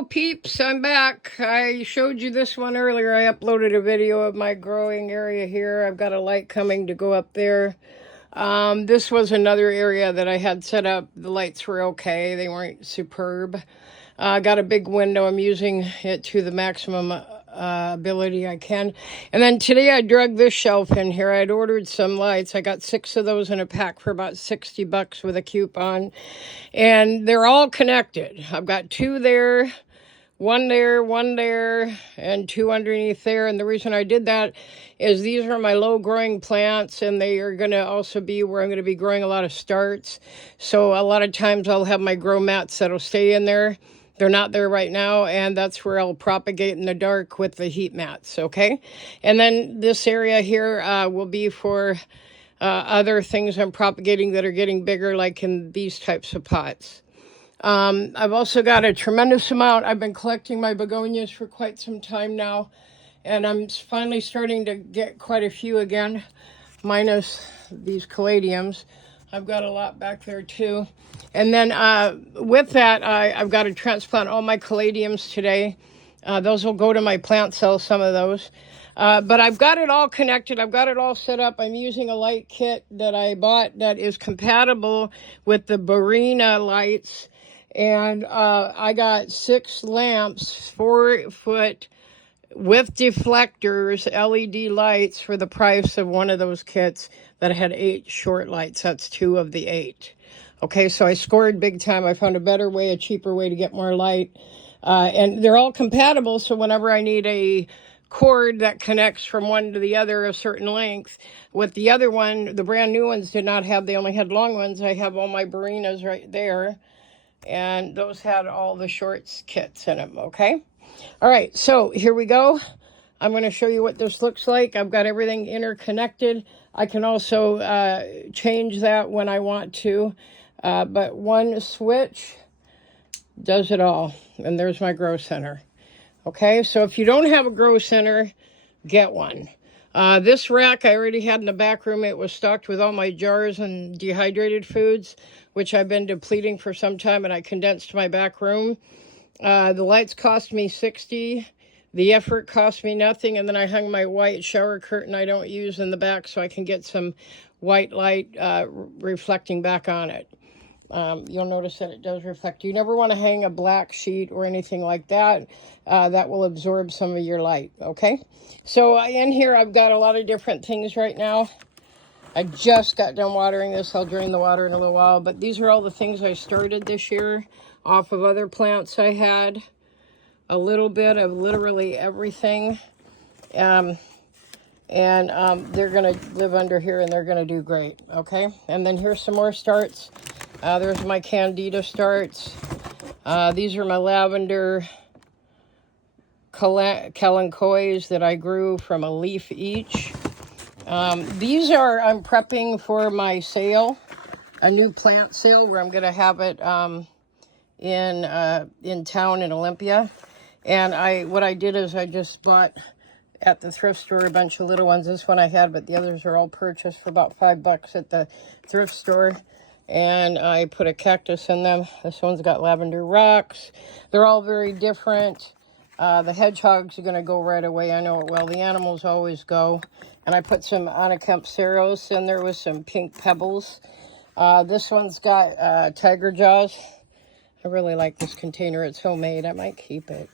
Hello peeps, I'm back. I showed you this one earlier. I uploaded a video of my growing area here. I've got a light coming to go up there. This was another area that I had set up. The lights were okay. They weren't superb. I got a big window. I'm using it to the maximum ability I can. And then today I drug this shelf in here. I'd ordered some lights. I got 6 of those in a pack for about $60 with a coupon. And they're all connected. I've got 2 there, one there, and 2 underneath there. And the reason I did that is these are my low growing plants, and they are going to also be where I'm going to be growing a lot of starts. So a lot of times I'll have my grow mats that'll stay in there. They're not there right now, and that's where I'll propagate in the dark with the heat mats, okay? And then this area here will be for other things I'm propagating that are getting bigger, like in these types of pots. I've also got a tremendous amount. I've been collecting my begonias for quite some time now, and I'm finally starting to get quite a few again, minus these caladiums. I've got a lot back there too. And then with that, I've got to transplant all my caladiums today. Those will go to my plant cell, some of those. But I've got it all connected. I've got it all set up. I'm using a light kit that I bought that is compatible with the Barina lights. And I got 6 lamps, 4-foot, with deflectors, LED lights for the price of one of those kits that had 8 short lights. That's 2 of the 8. Okay, so I scored big time. I found a better way, a cheaper way to get more light. And they're all compatible, so whenever I need a cord that connects from one to the other a certain length, with the other one, the brand new ones did not have, they only had long ones. I have all my Barinas right there, and those had all the shorts kits in them, okay? All right, so here we go. I'm going to show you what this looks like. I've got everything interconnected. I can also change that when I want to, but one switch does it all. And there's my grow center. Okay, so if you don't have a grow center, get one. This rack I already had in the back room. It was stocked with all my jars and dehydrated foods, which I've been depleting for some time, and I condensed my back room. The lights cost me $60. The effort cost me nothing, and then I hung my white shower curtain I don't use in the back so I can get some white light reflecting back on it. You'll notice that it does reflect. You never want to hang a black sheet or anything like that. That will absorb some of your light, okay? So in here I've got a lot of different things right now. I just got done watering this. I'll drain the water in a little while, but these are all the things I started this year off of other plants I had. A little bit of literally everything. They're going to live under here, and they're going to do great, okay? And then here's some more starts. There's my Candida starts. These are my lavender kalanchoes that I grew from a leaf each. These are, I'm prepping for my sale, a new plant sale where I'm going to have it in town in Olympia. And what I did is I just bought at the thrift store a bunch of little ones. This one I had, but the others are all purchased for about $5 at the thrift store. And I put a cactus in them. This one's got lavender rocks. They're all very different. The hedgehogs are going to go right away. I know it well. The animals always go. And I put some Onycampseros in there with some pink pebbles. This one's got tiger jaws. I really like this container. It's homemade. I might keep it.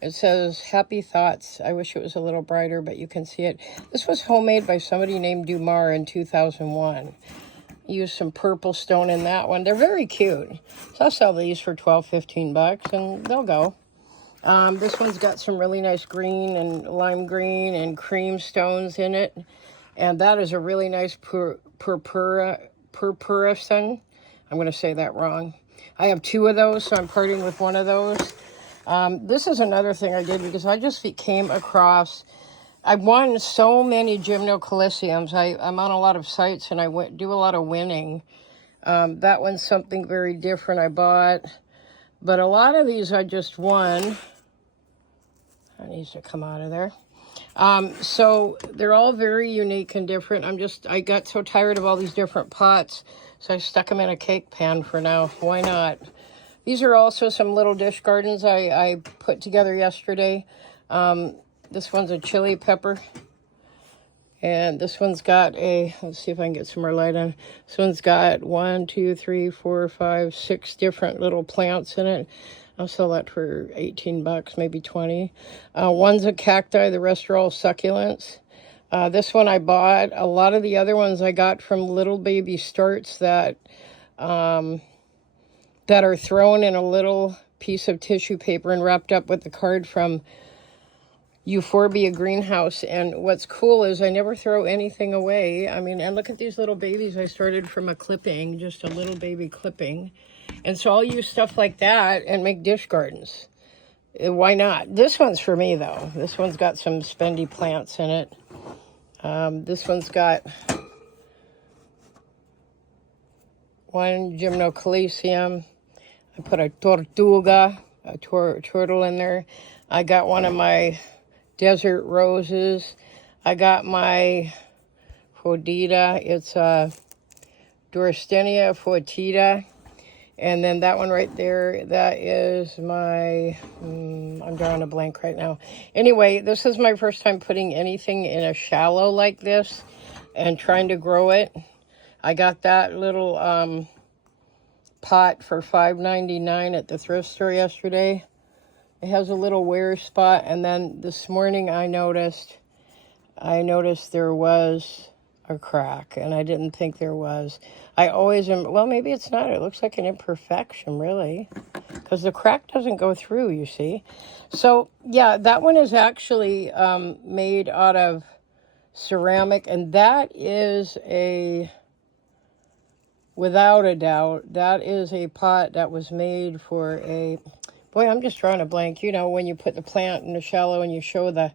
It says Happy Thoughts. I wish it was a little brighter, but you can see it. This was homemade by somebody named Dumar in 2001. Use some purple stone in that one. They're very cute. So I'll sell these for $12, $15, and they'll go. This one's got some really nice green and lime green and cream stones in it. And that is a really nice purpurison. I'm going to say that wrong. I have 2 of those, so I'm parting with one of those. This is another thing I did because I just came across, I won so many gymnocalyciums. I'm on a lot of sites and I do a lot of winning. That one's something very different I bought. But a lot of these I just won. That needs to come out of there. So they're all very unique and different. I got so tired of all these different pots, so I stuck them in a cake pan for now. Why not? These are also some little dish gardens I put together yesterday. This one's a chili pepper. And this one's got a, let's see if I can get some more light on. This one's got 1, 2, 3, 4, 5, 6 different little plants in it. I'll sell that for 18 bucks, maybe 20. One's a cacti, the rest are all succulents. This one I bought. A lot of the other ones I got from little baby starts that are thrown in a little piece of tissue paper and wrapped up with the card from Euphorbia Greenhouse. And what's cool is I never throw anything away. I mean, and look at these little babies. I started from a clipping, just a little baby clipping. And so I'll use stuff like that and make dish gardens. Why not? This one's for me, though. This one's got some spendy plants in it. This one's got one Gymnocalycium. I put a tortuga, a turtle in there. I got one of my desert roses. I got my Fodida. It's a Dorstenia Fotida. And then that one right there, that is my, I'm drawing a blank right now. Anyway, this is my first time putting anything in a shallow like this and trying to grow it. I got that little pot for $5.99 at the thrift store yesterday. It has a little wear spot, and then this morning I noticed there was a crack, and I didn't think there was. I always am, well, maybe it's not. It looks like an imperfection, really, because the crack doesn't go through, you see. So, yeah, that one is actually made out of ceramic, and that is without a doubt, that is a pot that was made for a, boy, I'm just drawing a blank. You know, when you put the plant in the shallow and you show the,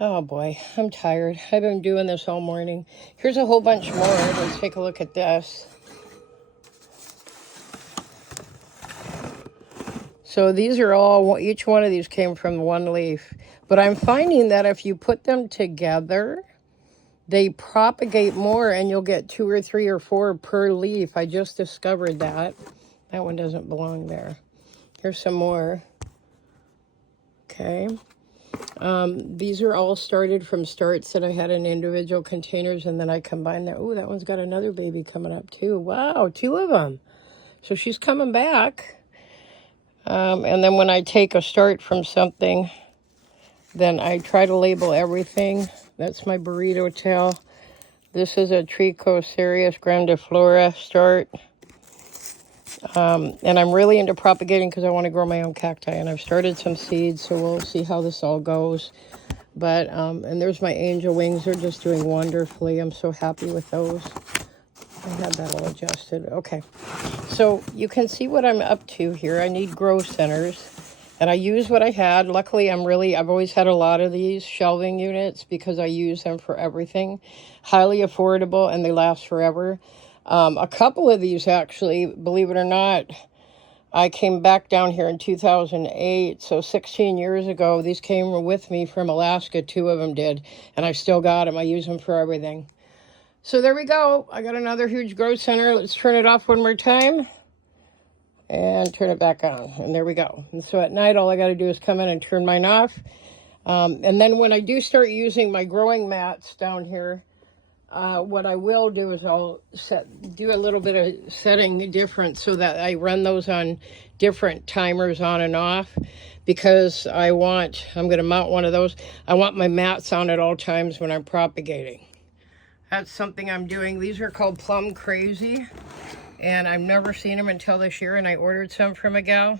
oh boy, I'm tired. I've been doing this all morning. Here's a whole bunch more. Let's take a look at this. So these are all, each one of these came from one leaf. But I'm finding that if you put them together, they propagate more and you'll get 2 or 3 or 4 per leaf. I just discovered that. That one doesn't belong there. Here's some more. Okay. These are all started from starts that I had in individual containers, and then I combined that. Oh, that one's got another baby coming up too. Wow, 2 of them. So she's coming back. And then when I take a start from something, then I try to label everything. That's my burrito tail. This is a Trichocereus grandiflora start. And I'm really into propagating because I want to grow my own cacti. And I've started some seeds, so we'll see how this all goes. But, and there's my angel wings. They're just doing wonderfully. I'm so happy with those. I had that all adjusted. Okay. So you can see what I'm up to here. I need grow centers. And I use what I had. Luckily, I've always had a lot of these shelving units because I use them for everything. Highly affordable, and they last forever. A couple of these, actually, believe it or not, I came back down here in 2008, so 16 years ago. These came with me from Alaska, 2 of them did, and I still got them. I use them for everything. So there we go. I got another huge grow center. Let's turn it off one more time and turn it back on, and there we go. And so at night, all I got to do is come in and turn mine off. And then when I do start using my growing mats down here, what I will do is I'll do a little bit of setting different so that I run those on different timers on and off, because I'm going to mount one of those. I want my mats on at all times when I'm propagating. That's something I'm doing. These are called Plum Crazy, and I've never seen them until this year, and I ordered some from a gal.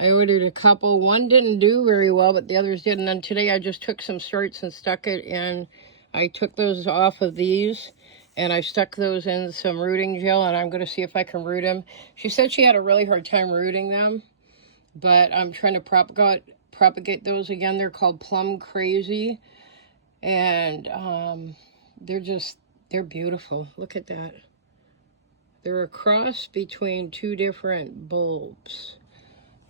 I ordered a couple. One didn't do very well, but the others did. And then today I just took some starts and stuck it in. I took those off of these, and I stuck those in some rooting gel, and I'm going to see if I can root them. She said she had a really hard time rooting them, but I'm trying to propagate those again. They're called Plum Crazy, and they're beautiful. Look at that. They're a cross between 2 different bulbs.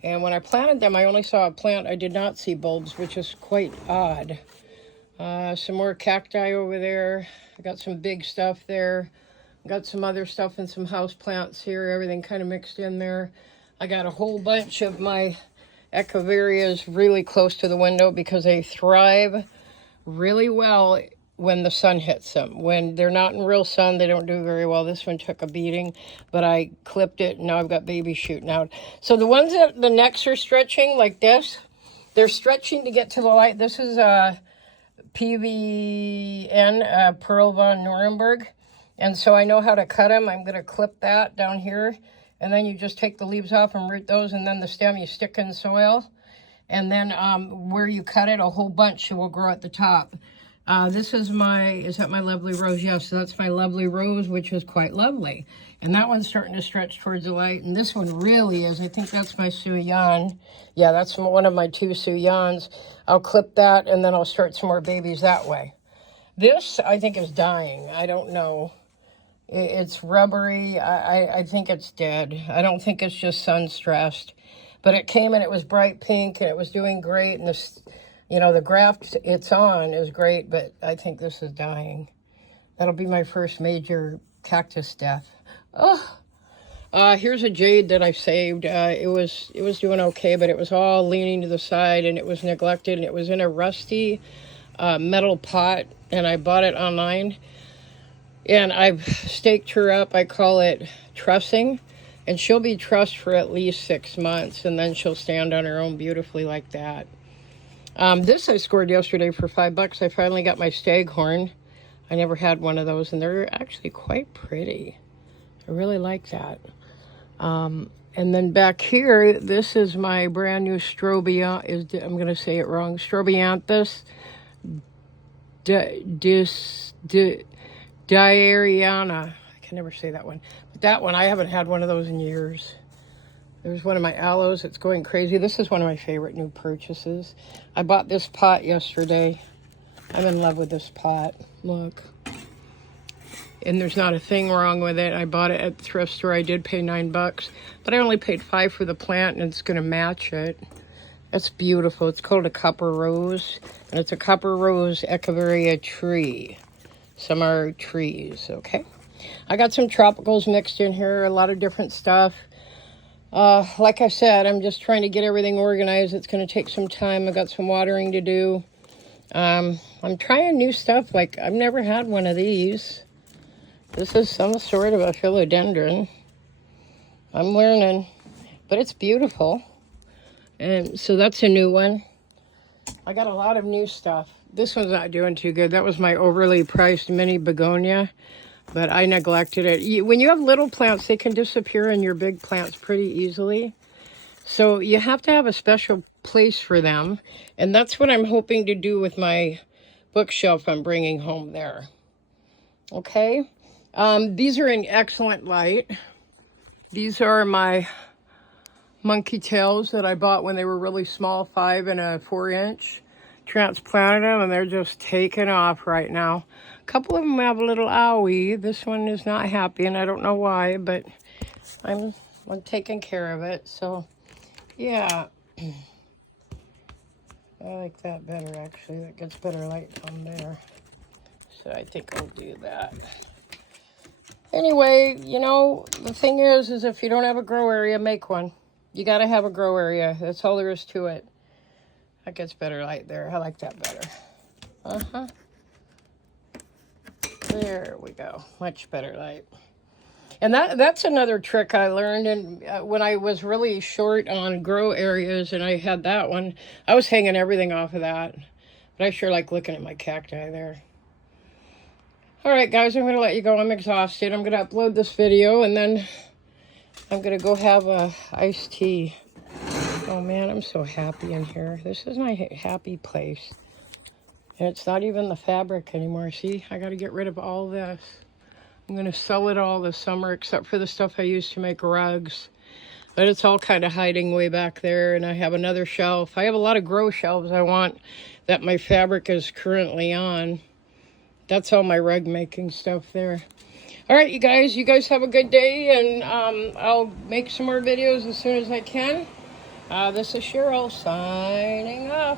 And when I planted them, I only saw a plant. I did not see bulbs, which is quite odd. Some more cacti over there. I got some big stuff there. Got some other stuff and some house plants here. Everything kind of mixed in there. I got a whole bunch of my echeverias really close to the window because they thrive really well when the sun hits them. When they're not in real sun, they don't do very well. This one took a beating, but I clipped it, and now I've got babies shooting out. So the ones that the necks are stretching like this, they're stretching to get to the light. This is PVN, Pearl von Nuremberg. And so I know how to cut them. I'm going to clip that down here. And then you just take the leaves off and root those. And then the stem you stick in soil. And then where you cut it, a whole bunch will grow at the top. This is is that my lovely rose? Yes, so that's my lovely rose, which is quite lovely. And that one's starting to stretch towards the light. And this one really is. I think that's my Suyan. Yeah, that's one of my 2 Suyans. I'll clip that, and then I'll start some more babies that way. This, I think, is dying. I don't know. It's rubbery. I think it's dead. I don't think it's just sun-stressed. But it came and it was bright pink, and it was doing great. And this, you know, the graft it's on is great, but I think this is dying. That'll be my first major cactus death. Oh, here's a jade that I saved. It was doing okay, but it was all leaning to the side, and it was neglected, and it was in a rusty metal pot, and I bought it online. And I've staked her up. I call it trussing. And she'll be trussed for at least 6 months. And then she'll stand on her own beautifully like that. This I scored yesterday for $5. I finally got my staghorn. I never had one of those. And they're actually quite pretty. I really like that. And then back here, this is my brand new Strobianthus. I'm going to say it wrong. Strobianthus Diariana. I can never say that one. But that one, I haven't had one of those in years. There's one of my aloes that's going crazy. This is one of my favorite new purchases. I bought this pot yesterday. I'm in love with this pot. Look. And there's not a thing wrong with it. I bought it at the thrift store. I did pay $9, but I only paid $5 for the plant, and it's going to match it. It's beautiful. It's called a copper rose, and it's a copper rose echeveria tree. Some are trees, okay? I got some tropicals mixed in here, a lot of different stuff. Like I said, I'm just trying to get everything organized. It's going to take some time. I've got some watering to do. I'm trying new stuff. Like, I've never had one of these. This is some sort of a philodendron. I'm learning, but it's beautiful. And so that's a new one. I got a lot of new stuff. This one's not doing too good. That was my overly priced mini begonia, but I neglected it. When you have little plants, they can disappear in your big plants pretty easily. So you have to have a special place for them. And that's what I'm hoping to do with my bookshelf I'm bringing home there. Okay. These are in excellent light. These are my monkey tails that I bought when they were really small, 5 and a 4-inch. Transplanted them, and they're just taking off right now. A couple of them have a little owie. This one is not happy, and I don't know why, but I'm taking care of it. So, yeah. I like that better, actually. That gets better light from there. So I think I'll do that. Anyway, you know, the thing is if you don't have a grow area, make one. You got to have a grow area. That's all there is to it. That gets better light there. I like that better. There we go. Much better light. And that's another trick I learned. And when I was really short on grow areas and I had that one, I was hanging everything off of that. But I sure like looking at my cacti there. All right, guys, I'm going to let you go. I'm exhausted. I'm going to upload this video, and then I'm going to go have a iced tea. Oh, man, I'm so happy in here. This is my happy place. And it's not even the fabric anymore. See, I got to get rid of all this. I'm going to sell it all this summer, except for the stuff I used to make rugs. But it's all kind of hiding way back there. And I have another shelf. I have a lot of grow shelves I want that my fabric is currently on. That's all my rug making stuff there. All right, you guys have a good day, and I'll make some more videos as soon as I can. This is Cheryl signing off.